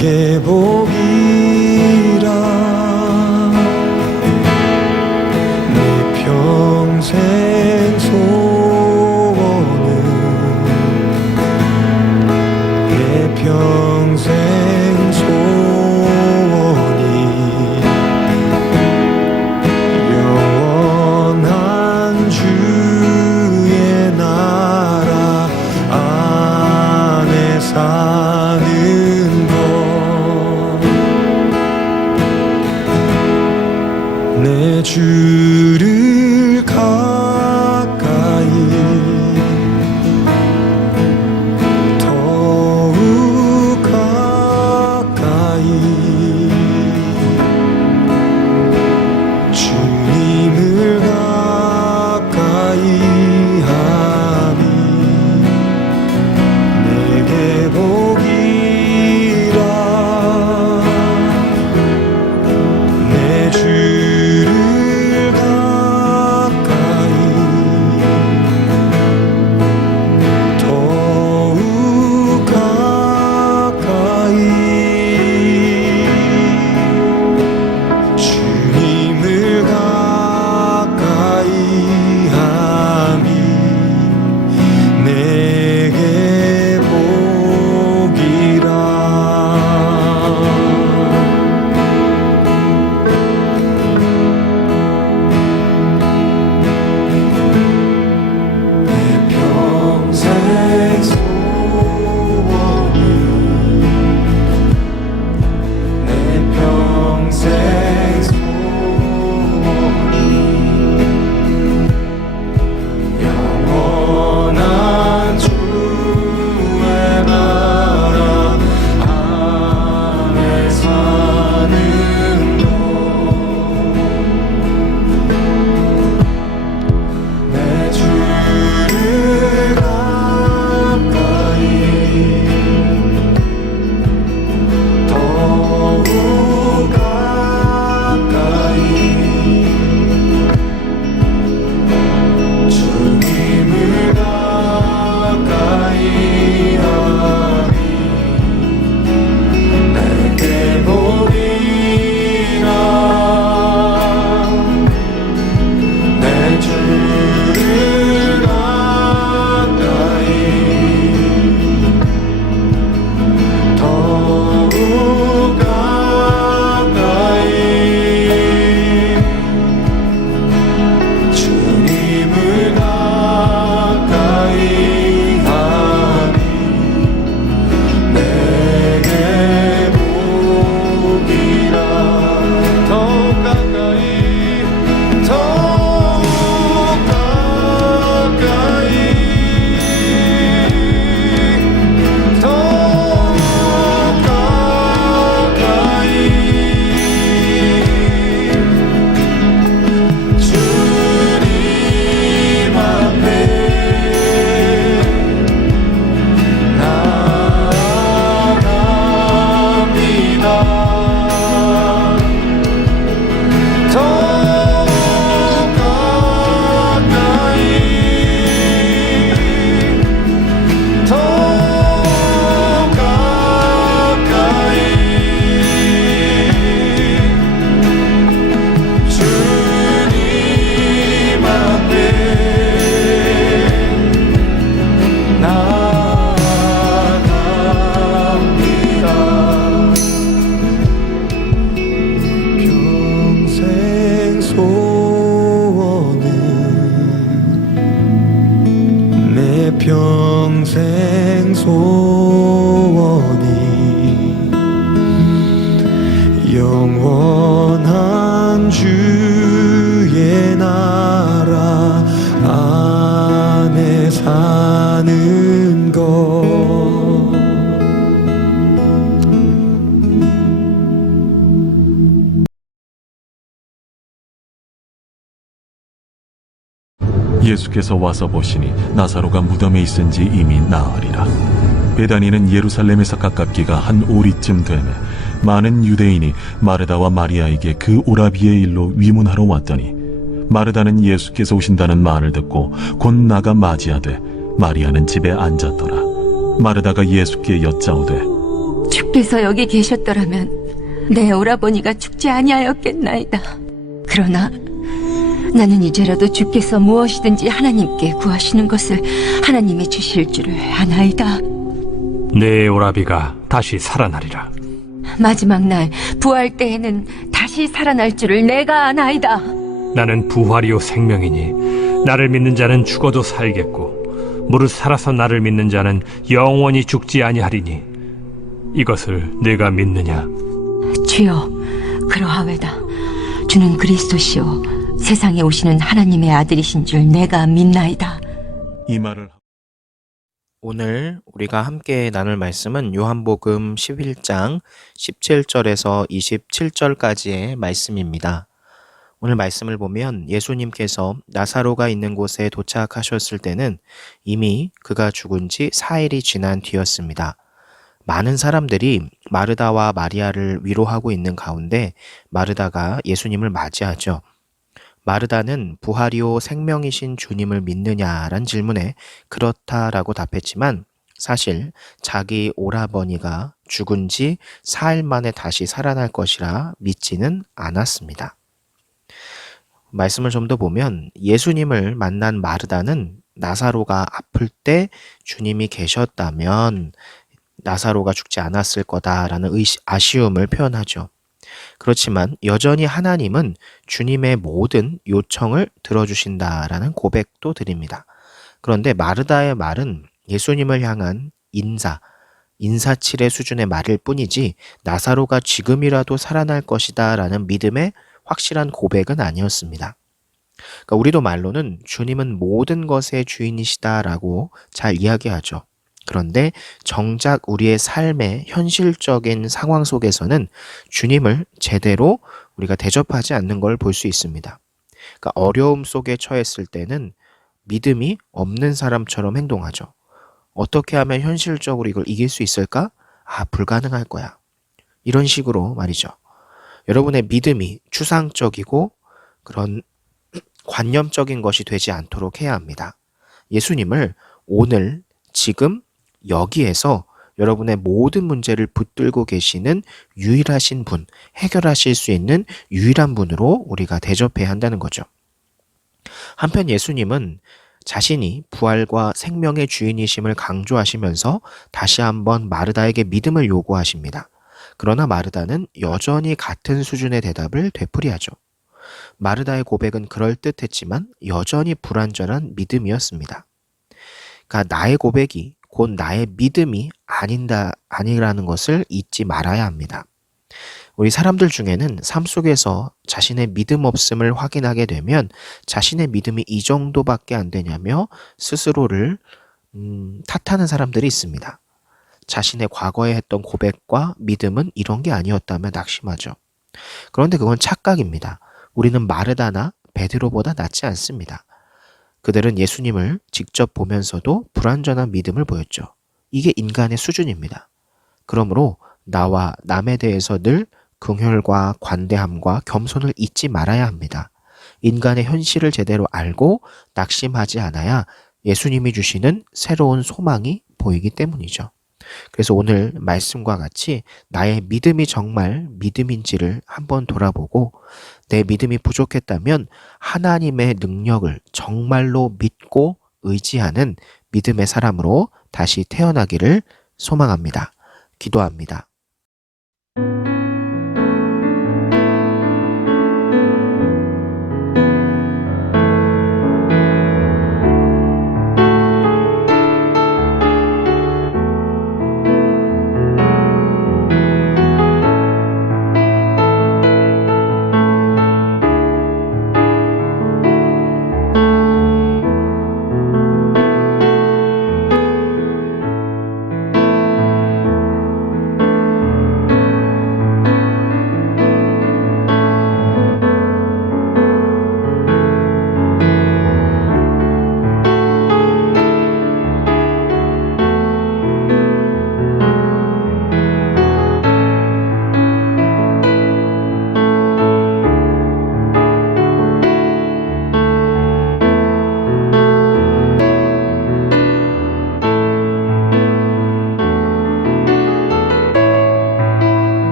내게 복이라. 내 평생 소원은 내 평생 소원이 영원한 주의 나라 안에 사는 것. 내 주를 가까이 더욱 가까이 주님을 가까이 하니 내게 복이라. 내 주를 가까이 더욱 가까이 주님을 가까이 함이 내게 복이라. 내 평생 소원은 내 평생 소원이 영원한 주의 나라 안에 사는 것. 내 주를 가까이 더욱 가까이 주님을 가까이 하니 내게 복이라. 내 주를 가까이 더욱 가까이 주님을 가까이 하니 내게 복이라. 더욱 가까이 더욱 가까이 더욱 가까이 주님 앞에 나아갑니다. 더욱 가까이 더욱 가까이 주님 앞에 나아갑니다. 평생 소원은 내 평생 소원이 영원한 주의 나라 안에 사는 것. 예수께서 와서 보시니 나사로가 무덤에 있은지 이미 나으리라. 베다니는 예루살렘에서 가깝기가 한 오리쯤 되매 많은 유대인이 마르다와 마리아에게 그 오라비의 일로 위문하러 왔더니 마르다는 예수께서 오신다는 말을 듣고 곧 나가 맞이하되 마리아는 집에 앉았더라. 마르다가 예수께 여짜오되 주께서 여기 계셨더라면 내 오라버니가 죽지 아니하였겠나이다. 그러나 나는 이제라도 주께서 무엇이든지 하나님께 구하시는 것을 하나님이 주실 줄을 아나이다. 내 오라비가 다시 살아나리라. 마지막 날 부활 때에는 다시 살아날 줄을 내가 아나이다. 나는 부활이요 생명이니 나를 믿는 자는 죽어도 살겠고 무릇 살아서 나를 믿는 자는 영원히 죽지 아니하리니 이것을 내가 믿느냐? 주여, 그러하외다. 주는 그리스도시요 세상에 오시는 하나님의 아들이신 줄 내가 믿나이다. 이 말을 오늘 우리가 함께 나눌 말씀은 요한복음 11장 17절에서 27절까지의 말씀입니다. 오늘 말씀을 보면 예수님께서 나사로가 있는 곳에 도착하셨을 때는 이미 그가 죽은 지 4일이 지난 뒤였습니다. 많은 사람들이 마르다와 마리아를 위로하고 있는 가운데 마르다가 예수님을 맞이하죠. 마르다는 부활이요 생명이신 주님을 믿느냐란 질문에 그렇다라고 답했지만 사실 자기 오라버니가 죽은 지 4일 만에 다시 살아날 것이라 믿지는 않았습니다. 말씀을 좀 더 보면 예수님을 만난 마르다는 나사로가 아플 때 주님이 계셨다면 나사로가 죽지 않았을 거다라는 아쉬움을 표현하죠. 그렇지만 여전히 하나님은 주님의 모든 요청을 들어주신다라는 고백도 드립니다. 그런데 마르다의 말은 예수님을 향한 인사치레 수준의 말일 뿐이지 나사로가 지금이라도 살아날 것이다 라는 믿음의 확실한 고백은 아니었습니다. 그러니까 우리도 말로는 주님은 모든 것의 주인이시다라고 잘 이야기하죠. 그런데 정작 우리의 삶의 현실적인 상황 속에서는 주님을 제대로 우리가 대접하지 않는 걸 볼 수 있습니다. 그러니까 어려움 속에 처했을 때는 믿음이 없는 사람처럼 행동하죠. 어떻게 하면 현실적으로 이걸 이길 수 있을까? 불가능할 거야. 이런 식으로 말이죠. 여러분의 믿음이 추상적이고 그런 관념적인 것이 되지 않도록 해야 합니다. 예수님을 오늘, 지금, 여기에서 여러분의 모든 문제를 붙들고 계시는 유일하신 분, 해결하실 수 있는 유일한 분으로 우리가 대접해야 한다는 거죠. 한편 예수님은 자신이 부활과 생명의 주인이심을 강조하시면서 다시 한번 마르다에게 믿음을 요구하십니다. 그러나 마르다는 여전히 같은 수준의 대답을 되풀이하죠. 마르다의 고백은 그럴듯했지만 여전히 불완전한 믿음이었습니다. 그러니까 나의 고백이 곧 나의 믿음이 아니라는 것을 잊지 말아야 합니다. 우리 사람들 중에는 삶 속에서 자신의 믿음 없음을 확인하게 되면 자신의 믿음이 이 정도밖에 안 되냐며 스스로를 탓하는 사람들이 있습니다. 자신의 과거에 했던 고백과 믿음은 이런 게 아니었다며 낙심하죠. 그런데 그건 착각입니다. 우리는 마르다나 베드로보다 낫지 않습니다. 그들은 예수님을 직접 보면서도 불완전한 믿음을 보였죠. 이게 인간의 수준입니다. 그러므로 나와 남에 대해서 늘 긍휼과 관대함과 겸손을 잊지 말아야 합니다. 인간의 현실을 제대로 알고 낙심하지 않아야 예수님이 주시는 새로운 소망이 보이기 때문이죠. 그래서 오늘 말씀과 같이 나의 믿음이 정말 믿음인지를 한번 돌아보고 내 믿음이 부족했다면 하나님의 능력을 정말로 믿고 의지하는 믿음의 사람으로 다시 태어나기를 소망합니다. 기도합니다.